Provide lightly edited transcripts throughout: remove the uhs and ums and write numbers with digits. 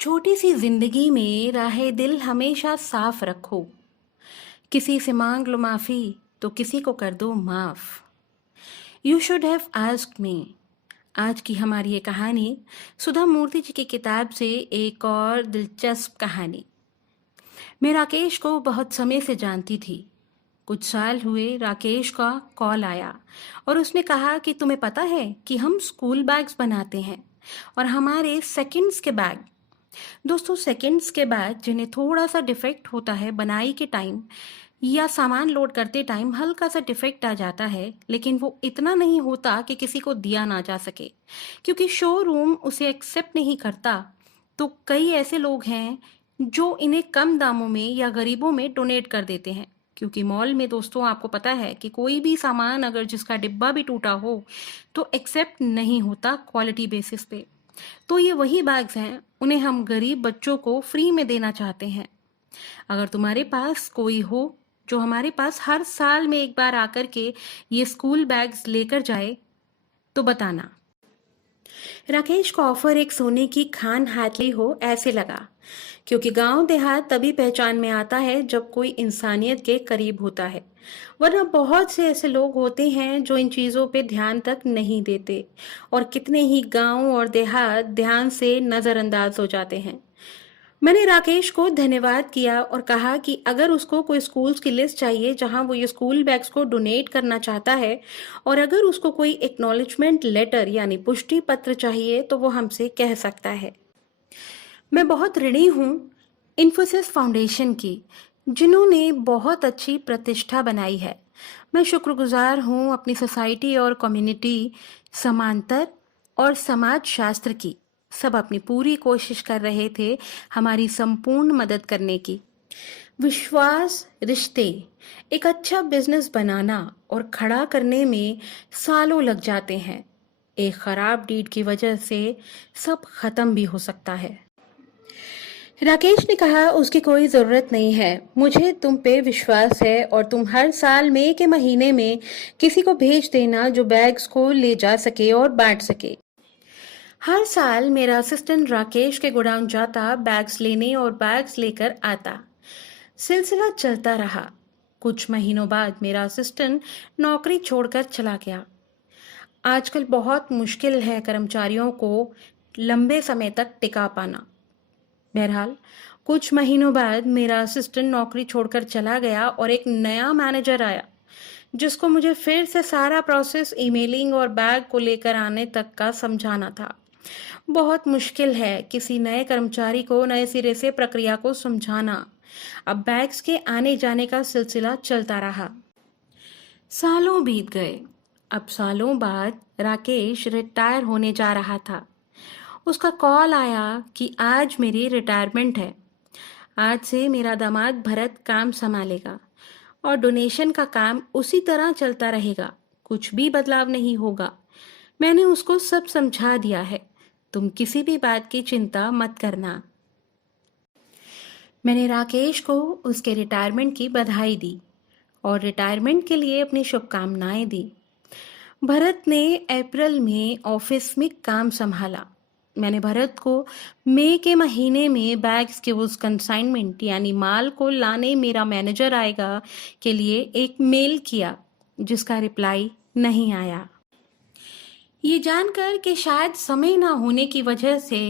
छोटी सी जिंदगी में राहे दिल हमेशा साफ रखो। किसी से मांग लो माफी तो किसी को कर दो माफ। You should have asked me. आज की हमारी ये कहानी सुधा मूर्ति जी की किताब से एक और दिलचस्प कहानी। मैं राकेश को बहुत समय से जानती थी। कुछ साल हुए राकेश का कॉल आया और उसने कहा कि तुम्हें पता है कि हम स्कूल बैग्स बनाते हैं और हमारे सेकंड्स के बैग। दोस्तों, सेकंड्स के बाद जिन्हें थोड़ा सा डिफेक्ट होता है बनाई के टाइम या सामान लोड करते टाइम हल्का सा डिफेक्ट आ जाता है, लेकिन वो इतना नहीं होता कि किसी को दिया ना जा सके क्योंकि शोरूम उसे एक्सेप्ट नहीं करता। तो कई ऐसे लोग हैं जो इन्हें कम दामों में या गरीबों में डोनेट कर देते हैं, क्योंकि मॉल में दोस्तों आपको पता है कि कोई भी सामान अगर जिसका डिब्बा भी टूटा हो तो एक्सेप्ट नहीं होता क्वालिटी बेसिस पे। तो ये वही बैग्स हैं, उन्हें हम गरीब बच्चों को फ्री में देना चाहते हैं। अगर तुम्हारे पास कोई हो जो हमारे पास हर साल में एक बार आकर के ये स्कूल बैग्स लेकर जाए तो बताना। राकेश को ऑफर एक सोने की खान हाथली हो ऐसे लगा, क्योंकि गांव देहात तभी पहचान में आता है जब कोई इंसानियत के करीब होता है, वरना बहुत से ऐसे लोग होते हैं जो इन चीज़ों पे ध्यान तक नहीं देते और कितने ही गांव और देहात ध्यान से नज़रअंदाज हो जाते हैं। मैंने राकेश को धन्यवाद किया और कहा कि अगर उसको कोई स्कूल्स की लिस्ट चाहिए जहां वो ये स्कूल बैग्स को डोनेट करना चाहता है और अगर उसको कोई एक्नॉलेजमेंट लेटर यानी पुष्टि पत्र चाहिए तो वो हमसे कह सकता है। मैं बहुत ऋणी हूँ इन्फोसिस फाउंडेशन की, जिन्होंने बहुत अच्छी प्रतिष्ठा बनाई है। मैं शुक्रगुजार हूँ अपनी सोसाइटी और कम्युनिटी, समांतर और समाज शास्त्र की। सब अपनी पूरी कोशिश कर रहे थे हमारी संपूर्ण मदद करने की। विश्वास, रिश्ते, एक अच्छा बिजनेस बनाना और खड़ा करने में सालों लग जाते हैं। एक खराब डीड की वजह से सब खत्म भी हो सकता है। राकेश ने कहा, उसकी कोई ज़रूरत नहीं है, मुझे तुम पे विश्वास है और तुम हर साल मई के महीने में किसी को भेज देना जो बैग्स को ले जा सके और बांट सके। हर साल मेरा असिस्टेंट राकेश के गोडाउन जाता, बैग्स लेने और बैग्स लेकर आता। सिलसिला चलता रहा। कुछ महीनों बाद मेरा असिस्टेंट नौकरी छोड़कर चला गया। आजकल बहुत मुश्किल है कर्मचारियों को लंबे समय तक टिका पाना। बहरहाल कुछ महीनों बाद मेरा असिस्टेंट नौकरी छोड़कर चला गया और एक नया मैनेजर आया, जिसको मुझे फिर से सारा प्रोसेस ईमेलिंग और बैग को लेकर आने तक का समझाना था। बहुत मुश्किल है किसी नए कर्मचारी को नए सिरे से प्रक्रिया को समझाना। अब बैग्स के आने जाने का सिलसिला चलता रहा। सालों बीत गए। अब सालों बाद राकेश रिटायर होने जा रहा था। उसका कॉल आया कि आज मेरी रिटायरमेंट है। आज से मेरा दामाद भरत काम संभालेगा और डोनेशन का काम उसी तरह चलता रहेगा, कुछ भी बदलाव नहीं होगा। मैंने उसको सब समझा दिया है, तुम किसी भी बात की चिंता मत करना। मैंने राकेश को उसके रिटायरमेंट की बधाई दी और रिटायरमेंट के लिए अपनी शुभकामनाएं दी। भरत ने अप्रैल में ऑफिस में काम संभाला। मैंने भरत को मई के महीने में बैग्स के उस कंसाइनमेंट यानी माल को लाने मेरा मैनेजर आएगा के लिए एक मेल किया, जिसका रिप्लाई नहीं आया। ये जानकर कि शायद समय ना होने की वजह से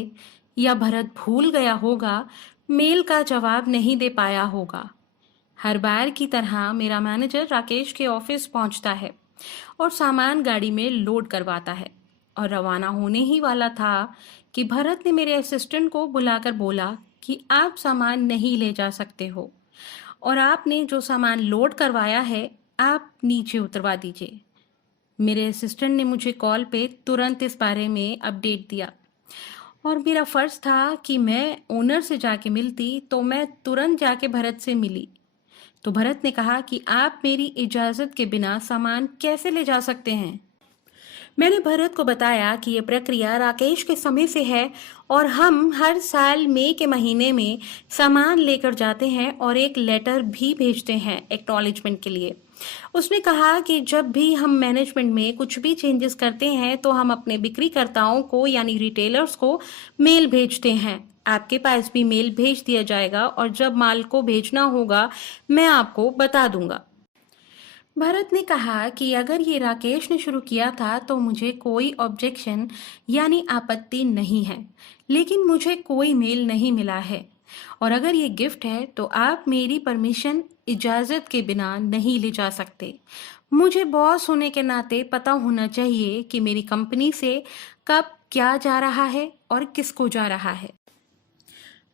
या भरत भूल गया होगा, मेल का जवाब नहीं दे पाया होगा। हर बार की तरह मेरा मैनेजर राकेश के ऑफिस पहुंचता है और सामान गाड़ी में लोड करवाता है और रवाना होने ही वाला था कि भरत ने मेरे असिस्टेंट को बुलाकर बोला कि आप सामान नहीं ले जा सकते हो और आपने जो सामान लोड करवाया है आप नीचे उतरवा दीजिए। मेरे असिस्टेंट ने मुझे कॉल पे तुरंत इस बारे में अपडेट दिया और मेरा फ़र्ज़ था कि मैं ओनर से जाके मिलती, तो मैं तुरंत जाके भरत से मिली। तो भरत ने कहा कि आप मेरी इजाज़त के बिना सामान कैसे ले जा सकते हैं। मैंने भरत को बताया कि ये प्रक्रिया राकेश के समय से है और हम हर साल मई के महीने में सामान लेकर जाते हैं और एक लेटर भी भेजते हैं एक्नॉलेजमेंट के लिए। उसने कहा कि जब भी हम मैनेजमेंट में कुछ भी चेंजेस करते हैं तो हम अपने बिक्रीकर्ताओं को यानी रिटेलर्स को मेल भेजते हैं आपके पास भी मेल भेज दिया जाएगा और जब माल को भेजना होगा मैं आपको बता दूंगा। भरत ने कहा कि अगर ये राकेश ने शुरू किया था तो मुझे कोई ऑब्जेक्शन यानी आपत्ति नहीं है, लेकिन मुझे कोई मेल नहीं मिला है और अगर ये गिफ्ट है तो आप मेरी परमिशन इजाज़त के बिना नहीं ले जा सकते। मुझे बॉस होने के नाते पता होना चाहिए कि मेरी कंपनी से कब क्या जा रहा है और किसको जा रहा है।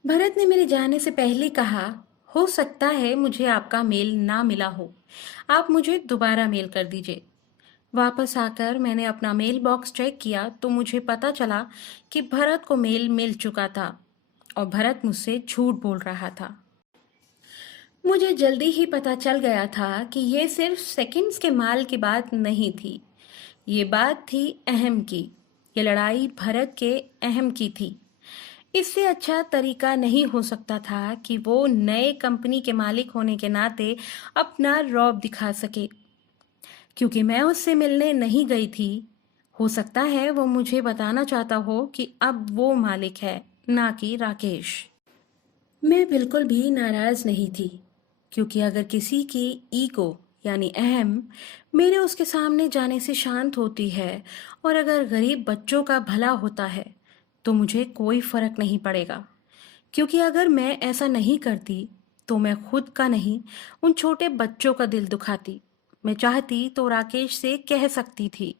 भरत ने मेरे जाने से पहले कहा, हो सकता है मुझे आपका मेल ना मिला हो, आप मुझे दोबारा मेल कर दीजिए। वापस आकर मैंने अपना मेल बॉक्स चेक किया तो मुझे पता चला कि भरत को मेल मिल चुका था और भरत मुझसे झूठ बोल रहा था। मुझे जल्दी ही पता चल गया था कि ये सिर्फ सेकंड्स के माल की बात नहीं थी, ये बात थी अहम की। ये लड़ाई भरत के अहम की थी। इससे अच्छा तरीका नहीं हो सकता था कि वो नए कंपनी के मालिक होने के नाते अपना रौब दिखा सके। क्योंकि मैं उससे मिलने नहीं गई थी, हो सकता है वो मुझे बताना चाहता हो कि अब वो मालिक है, ना कि राकेश। मैं बिल्कुल भी नाराज नहीं थी, क्योंकि अगर किसी की ईगो यानी अहम मेरे उसके सामने जाने से शांत होती है और अगर गरीब बच्चों का भला होता है तो मुझे कोई फर्क नहीं पड़ेगा। क्योंकि अगर मैं ऐसा नहीं करती तो मैं खुद का नहीं, उन छोटे बच्चों का दिल दुखाती। मैं चाहती तो राकेश से कह सकती थी,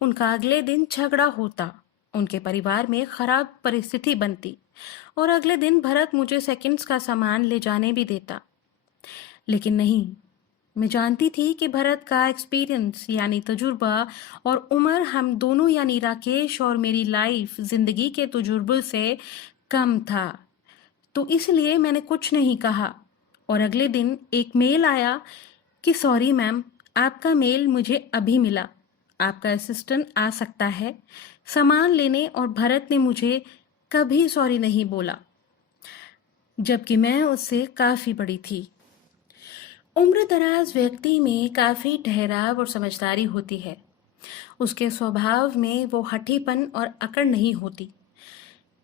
उनका अगले दिन झगड़ा होता, उनके परिवार में खराब परिस्थिति बनती और अगले दिन भरत मुझे सेकंड्स का सामान ले जाने भी देता। लेकिन नहीं, मैं जानती थी कि भरत का एक्सपीरियंस यानी तजुर्बा और उम्र हम दोनों यानी राकेश और मेरी लाइफ जिंदगी के तजुर्बे से कम था। तो इसलिए मैंने कुछ नहीं कहा और अगले दिन एक मेल आया कि सॉरी मैम, आपका मेल मुझे अभी मिला, आपका असिस्टेंट आ सकता है सामान लेने। और भरत ने मुझे कभी सॉरी नहीं बोला, जबकि मैं उससे काफ़ी बड़ी थी। उम्र दराज व्यक्ति में काफ़ी ठहराव और समझदारी होती है। उसके स्वभाव में वो हठीपन और अकड़ नहीं होती।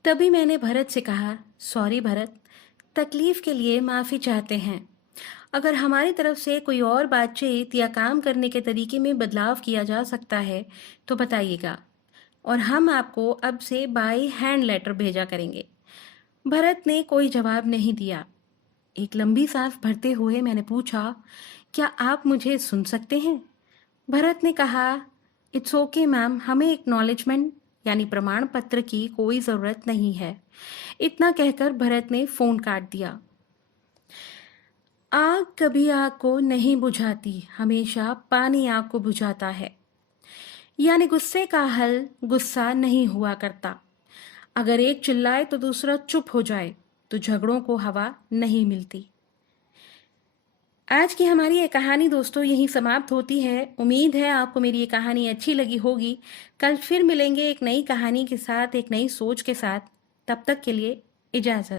तभी मैंने भरत से कहा, सॉरी भरत, तकलीफ के लिए माफ़ी चाहते हैं। अगर हमारी तरफ से कोई और बातचीत या काम करने के तरीके में बदलाव किया जा सकता है तो बताइएगा और हम आपको अब से बाय हैंड लेटर भेजा करेंगे। भरत ने कोई जवाब नहीं दिया। एक लंबी सांस भरते हुए मैंने पूछा, क्या आप मुझे सुन सकते हैं? भरत ने कहा, इट्स ओके मैम, हमें एक्नॉलेजमेंट यानी प्रमाण पत्र की कोई ज़रूरत नहीं है। इतना कहकर भरत ने फ़ोन काट दिया। आग कभी आग को नहीं बुझाती, हमेशा पानी आग को बुझाता है। यानी गुस्से का हल गुस्सा नहीं हुआ करता। अगर एक चिल्लाए तो दूसरा चुप हो जाए तो झगड़ों को हवा नहीं मिलती। आज की हमारी ये कहानी दोस्तों यहीं समाप्त होती है। उम्मीद है आपको मेरी ये कहानी अच्छी लगी होगी। कल फिर मिलेंगे एक नई कहानी के साथ, एक नई सोच के साथ। तब तक के लिए इजाज़त।